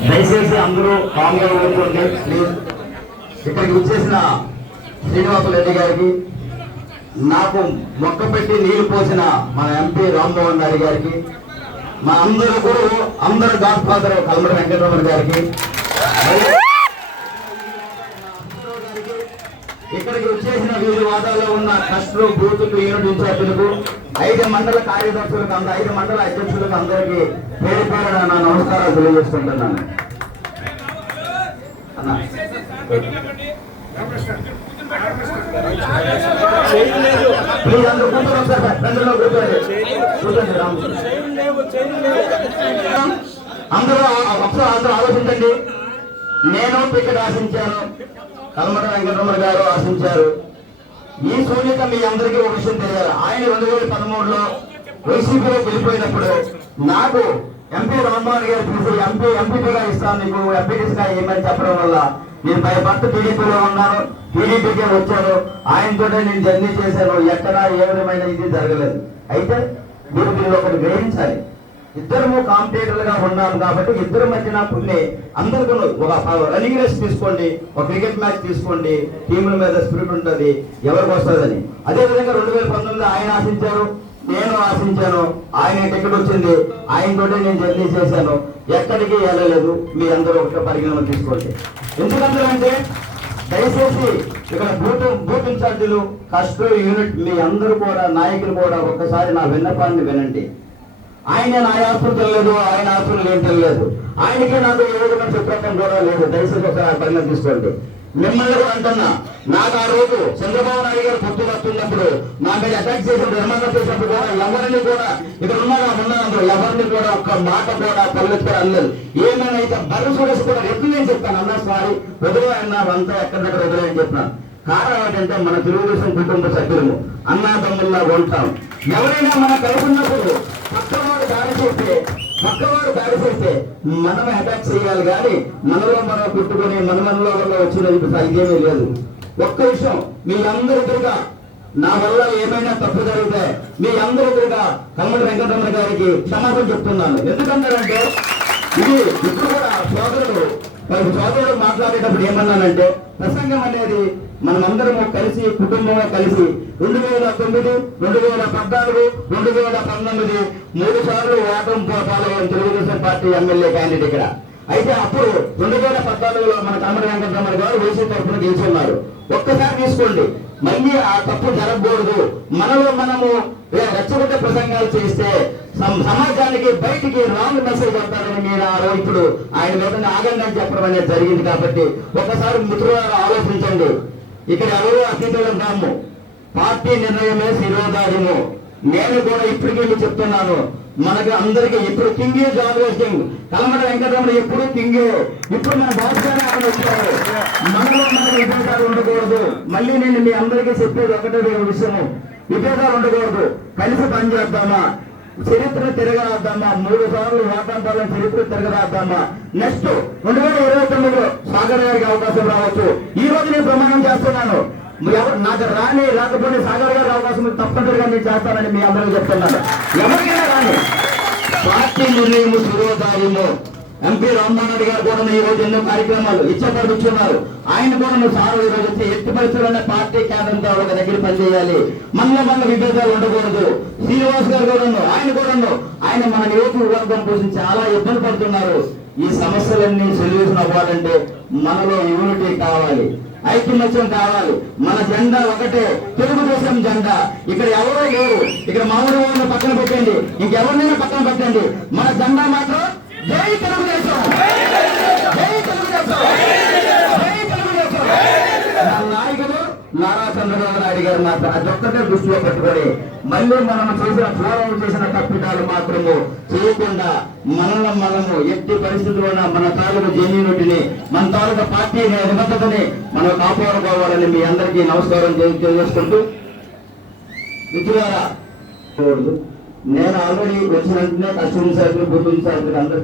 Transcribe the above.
దయచేసి అందరూ కామ్గా ఊరుకోండి ప్లీజ్. ఇక్కడికి వచ్చేసిన శ్రీనివాస రెడ్డి గారికి నాకు మొక్క పెట్టి నీళ్ళు పోసిన మన ఎంపీ రామ్మోహన్ రెడ్డి గారికి మా అందరు కూడా అందరు గాడ్ ఫాదర్ కల్మటి వెంకటరమణ గారికి ఇక్కడికి వచ్చేసిన వీరి వాదాల్లో ఉన్న కష్టలు బూతులు యూనిట్ ఇన్ఛార్జీలకు ఐదు మండల కార్యదర్శులకు అంద ఐదు మండల అధ్యక్షులకు అందరికీ పేరు పేరు నా నమస్కారాలు తెలియజేసుకుంటున్నాను. అందరూ అందరూ ఒకసారి అందరూ ఆలోచించండి. నేను టికెట్ ఆశించాను. కల్మట వెంకటరమణ గారు ఆశించారు. ఈ శూన్యత మీ అందరికీ ఒక విషయం తెలియాలి. ఆయన రెండు వేల పదమూడులో వైసీపీలో వెళ్ళిపోయినప్పుడు నాకు ఎంపీ రామ్మోహన్ గారు పిలిచి ఎంపీ ఎంపీపీగా ఇస్తాను నీకు ఎంపీటీసీగా ఏమని చెప్పడం వల్ల నేను భయపడుతూ టీడీపీలో ఉన్నాను. టీడీపీకే వచ్చాను. ఆయనతో నేను జర్నీ చేశాను. ఎక్కడా ఏ విధమైన ఇది జరగలేదు. అయితే మీరు దీనిలో ఒకటి గ్రహించాలి. ఇద్దరము కాంపిటేటర్లుగా ఉన్నాం కాబట్టి ఇద్దరు మధ్యన ఉండే అందరికీ ఒక రన్నింగ్ రేస్ తీసుకోండి ఒక క్రికెట్ మ్యాచ్ తీసుకోండి టీముల మీద స్పిరిట్ ఉంటుంది ఎవరికి వస్తుందని. అదే విధంగా రెండు వేల పంతొమ్మిది ఆయన ఆశించారు నేను ఆశించాను ఆయన టికెట్ వచ్చింది ఆయనతోటే నేను జర్నీ చేశాను. ఎక్కడికి వెళ్ళలేదు మీ అందరూ ఒక పరిగణన తీసుకోండి. ఎందుకంటే దయచేసి ఇక్కడ బూత్ బూత్ ఇన్ఛార్జీలు కష్ట యూనిట్ మీ అందరూ కూడా నాయకులు కూడా ఒక్కసారి నా విన్నపాన్ని వినండి. ఆయన నా ఆస్తులు లేదు ఆయన ఆస్తులు నేను లేదు. ఆయనకి నాకు ఏ విధమైన చిత్రకం కూడా లేదు. దయచేసి ఒకసారి పరిణామం తీసుకోండి. మిమ్మల్ని కూడా అంటున్నా నాకు ఆ రోజు చంద్రబాబు నాయుడు గారు పొత్తు వస్తున్నప్పుడు నా మీద అటాక్ చేసినప్పుడు నిర్మాణం చేసినప్పుడు కూడా ఎవరిని కూడా ఇక్కడ ఉన్నారా ఉన్నప్పుడు ఎవరిని కూడా ఒక్క మాట కూడా పల్లెత్తుకొని అనలేదు. ఏమైనా అయితే బర్రె చూడేసి కూడా ఎప్పుడు నేను చెప్తాను అన్నా సారీ వదిలే అన్నారు అంతా ఎక్కడెక్కడ వదిలే అని చెప్పినాను కారణం ఏంటంటే మన తెలుగుదేశం కుటుంబ సభ్యులము అన్నా తమ్ముల్లా ఉంటాం. ఎవరైనా మన కలుపున్నప్పుడు పక్కవాడు చేస్తే పక్కవారు దాడి చేస్తే మనం అటాక్ చేయాలి కానీ మనలో మనం కుట్టుకొని మన మనలో వల్ల వచ్చినది ఇదేమీ లేదు. ఒక్క విషయం మీ అందరి నా వల్ల ఏమైనా తప్పు జరిగితే మీ అందరి ఎదురుగా కమ్మడి వెంకటరమణ గారికి క్షమాపణ చెప్తున్నాను. ఎందుకంటారంటే ఇది ఇప్పుడు కూడా సోదరుడు సోదరుడు మాట్లాడేటప్పుడు ఏమన్నానంటే ప్రసంగం అనేది మనమందరము కలిసి కుటుంబంగా కలిసి రెండు వేల తొమ్మిది రెండు వేల పద్నాలుగు రెండు వేల పంతొమ్మిది మూడు సార్లు ఓటం పాల్గొన్న తెలుగుదేశం పార్టీ ఎమ్మెల్యే క్యాండిడేట్ ఇక్కడ అయితే అప్పుడు రెండు వేల పద్నాలుగులో మన కమల వెంకటరమణ గారు వైసీ తరఫున గెలుచున్నారు. ఒక్కసారి తీసుకోండి. మళ్ళీ ఆ తప్పు జరగకూడదు. మనలో మనము ఏ రెచ్చగొట్టే ప్రసంగాలు చేస్తే సమాజానికి బయటికి రాంగ్ మెసేజ్ వస్తారని నేను ఆ రోజు ఇప్పుడు ఆయన మీద ఆగండి అని చెప్పడం అనేది జరిగింది కాబట్టి ఒకసారి మిత్రులు ఆలోచించండి. ఇక్కడ ఎవరు అతీతులం కాము పార్టీ నిర్ణయమే శిరోధార్యము. నేను కూడా ఇప్పటికీ చెప్తున్నాను. మనకి అందరికి ఇప్పుడు king job king Kalamata Venkataramana ఎప్పుడు కింగ్ ఇప్పుడు మన బాస్ గారు అక్కడ వచ్చారు మనలో మనకు విభేదాలు ఉండకూడదు. మళ్ళీ నేను మీ అందరికీ చెప్పేది ఒకటే విషయము. విభేదాలు ఉండకూడదు. కలిసి పనిచేద్దామా చరిత్ర తిరగరాద్దామా? మూడు సార్లు వాటాంతాలను చరిత్ర తిరగరాద్దామా? నెక్స్ట్ రెండు వేల ఇరవై తొమ్మిదిలో సాగర్ గారికి అవకాశం రావచ్చు. ఈ రోజు నేను ప్రమాణం చేస్తున్నాను. నాకు రాని రాకపోతే సాగర్ గారి అవకాశం తప్పనిసరిగా నేను చేస్తానని మీ అందరికీ చెప్తున్నాను. ఎవరికైనా రాని. పార్టీ నిర్ణయం సురోదాయము ఎంపీ రామ్మోహన్ గారు కూడా ఈ రోజు ఎన్నో కార్యక్రమాలు ఇచ్చపడుతున్నారు ఆయన కూడా నువ్వు సార్ ఈ రోజు వచ్చి ఎత్తి పరిస్థితులు పార్టీ కేంద్రంతో ఒక దగ్గర పనిచేయాలి. మనలో మన విభేదాలు ఉండకూడదు. శ్రీనివాస్ గారు కూడా ఆయన కూడా ఆయన మన నియోజకవర్గం కోసం చాలా ఇబ్బంది పడుతున్నారు. ఈ సమస్యలన్నీ సొల్యూషన్ అవ్వాలంటే మనలో యూనిటీ కావాలి. ఐక్యమత్యం కావాలి. మన జెండా ఒకటే. తెలుగుదేశం జెండా. ఇక్కడ ఎవరో లేరు. ఇక్కడ మామూలు వాళ్ళని పక్కన పెట్టండి. ఇంకెవరినైనా పక్కన పెట్టండి. మన జెండా మాత్రం జై తెలుగుదేశం జై తెలుగుదేశం జై తెలుగుదేశం నా నాయకుడు నారా చంద్రబాబు నాయుడు గారు మాత్రం అదొక్కటే దృష్టిలో పెట్టుకొని మళ్ళీ మనం చేసిన పూర్వం చేసిన తప్పిదాలు మాత్రము చేయకుండా మనల్ని మనము ఎట్టి పరిస్థితుల్లోన మన తాలూకు జెన్యునిటీని మన తాలూకు పార్టీ నిబద్ధతని మనం కాపాడుకోవాలని మీ అందరికీ నమస్కారం తెలియజేసుకుంటూ మిత్రులారా నేను ఆల్రెడీ వచ్చిన వెంటనే కస్టమర్ సర్కిల్ బుకింగ్ సర్కిల్ అందరికీ